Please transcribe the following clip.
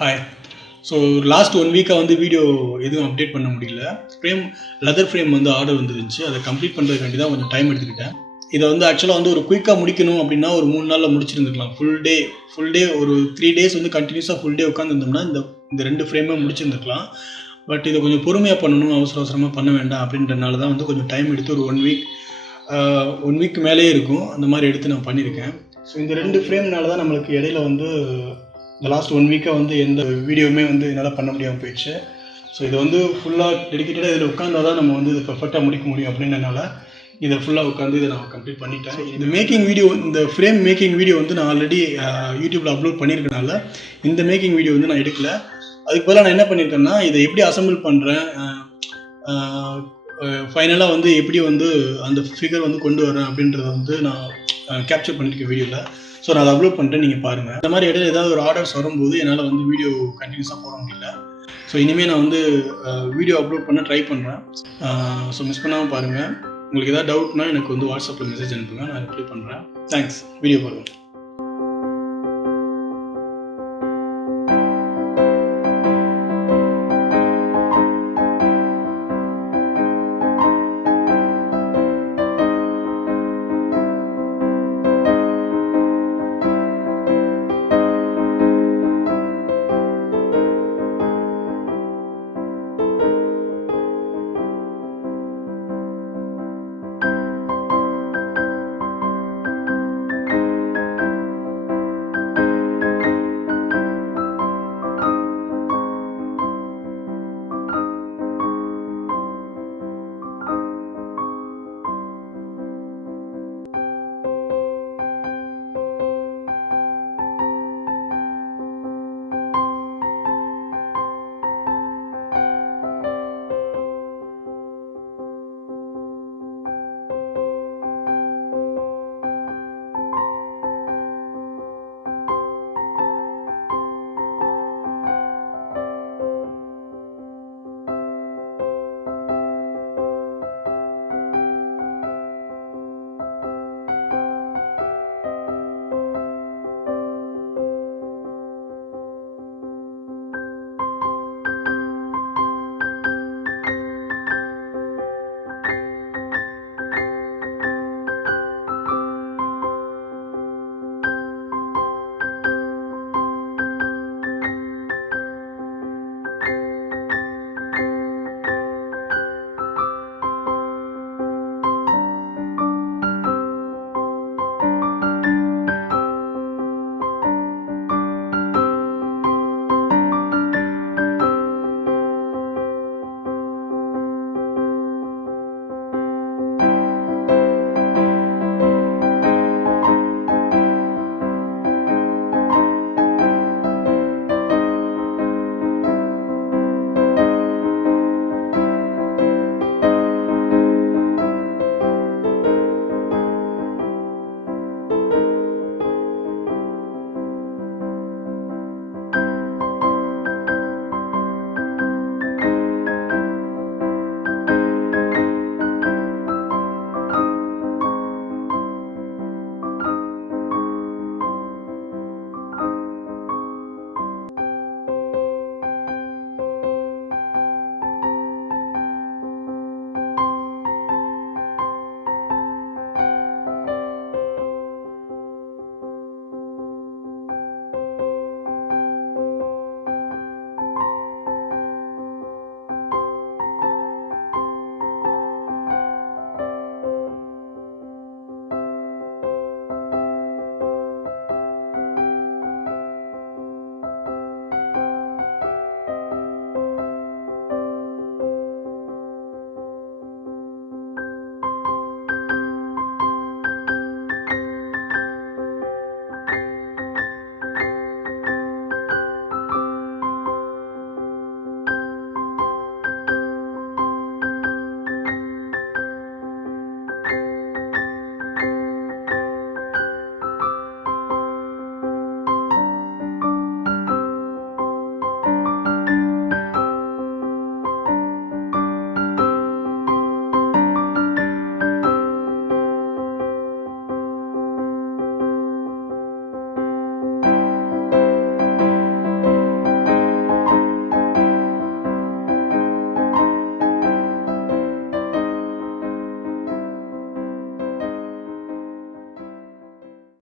Hi. So last 1 வீக்காக வந்து video எதுவும் அப்டேட் பண்ண முடியல. லெதர் ஃப்ரேம் வந்து ஆர்டர் வந்துருந்துச்சு. அதை கம்ப்ளீட் பண்ணுறதுக்காண்டி தான் கொஞ்சம் டைம் எடுத்துக்கிட்டேன். இதை வந்து ஆக்சுவலாக வந்து ஒரு குயிக்காக முடிக்கணும் அப்படின்னா ஒரு 3 நாளில் முடிச்சிருந்துருக்கலாம். ஃபுல் டே ஒரு 3 days வந்து கண்டினியூஸாக ஃபுல் டே உட்காந்துருந்தோம்னா இந்த 2 ஃப்ரேமே முடிச்சிருந்துருக்கலாம். பட் இதை கொஞ்சம் பொறுமையாக பண்ணணும், அவசரமாக பண்ண வேண்டாம் அப்படின்றனால தான் வந்து கொஞ்சம் டைம் எடுத்து ஒரு 1 வீக் மேலேயே இருக்கும். அந்த மாதிரி எடுத்து நான் பண்ணியிருக்கேன். ஸோ இந்த 2 ஃப்ரேம்னால தான் நம்மளுக்கு இடையில வந்து இந்த லாஸ்ட் 1 வீக்காக வந்து எந்த வீடியோவுமே வந்து என்னால் பண்ண முடியாமல் போயிடுச்சு. ஸோ இதை வந்து ஃபுல்லாக டெடிக்கேட்டடாக இதில் உட்காந்தா தான் நம்ம வந்து இதை பர்ஃபெக்டாக முடிக்க முடியும் அப்படின்றனால இதை ஃபுல்லாக உட்காந்து இதை நான் கம்ப்ளீட் பண்ணிட்டேன். இந்த ஃப்ரேம் மேக்கிங் வீடியோ வந்து நான் ஆல்ரெடி யூடியூப்பில் அப்லோட் பண்ணியிருக்கனால இந்த மேக்கிங் வீடியோ வந்து நான் எடுக்கல. அதுக்கு பதிலாக நான் என்ன பண்ணியிருக்கேன்னா, இதை எப்படி அசம்பிள் பண்ணுறேன், ஃபைனலாக வந்து எப்படி வந்து அந்த ஃபிகர் வந்து கொண்டு வரேன் அப்படின்றத வந்து நான் கேப்சர் பண்ணியிருக்கேன் வீடியோவில். ஸோ நான் அதை அப்லோட் பண்ணிட்டேன், நீங்கள் பாருங்கள். இந்த மாதிரி இடையில ஏதாவது ஒரு ஆர்டர்ஸ் வரும்போது என்னால் வந்து வீடியோ கண்டினியூஸாக போட முடியல. ஸோ இனிமேல் நான் வந்து வீடியோ அப்லோட் பண்ண ட்ரை பண்ணுறேன். ஸோ மிஸ் பண்ணாமல் பாருங்கள். உங்களுக்கு ஏதாவது டவுட்னா எனக்கு வந்து வாட்ஸ்அப்பில் மெசேஜ் அனுப்புங்க, நான் ரிப்ளை பண்ணுறேன். தேங்க்ஸ். வீடியோ பாருங்கள்.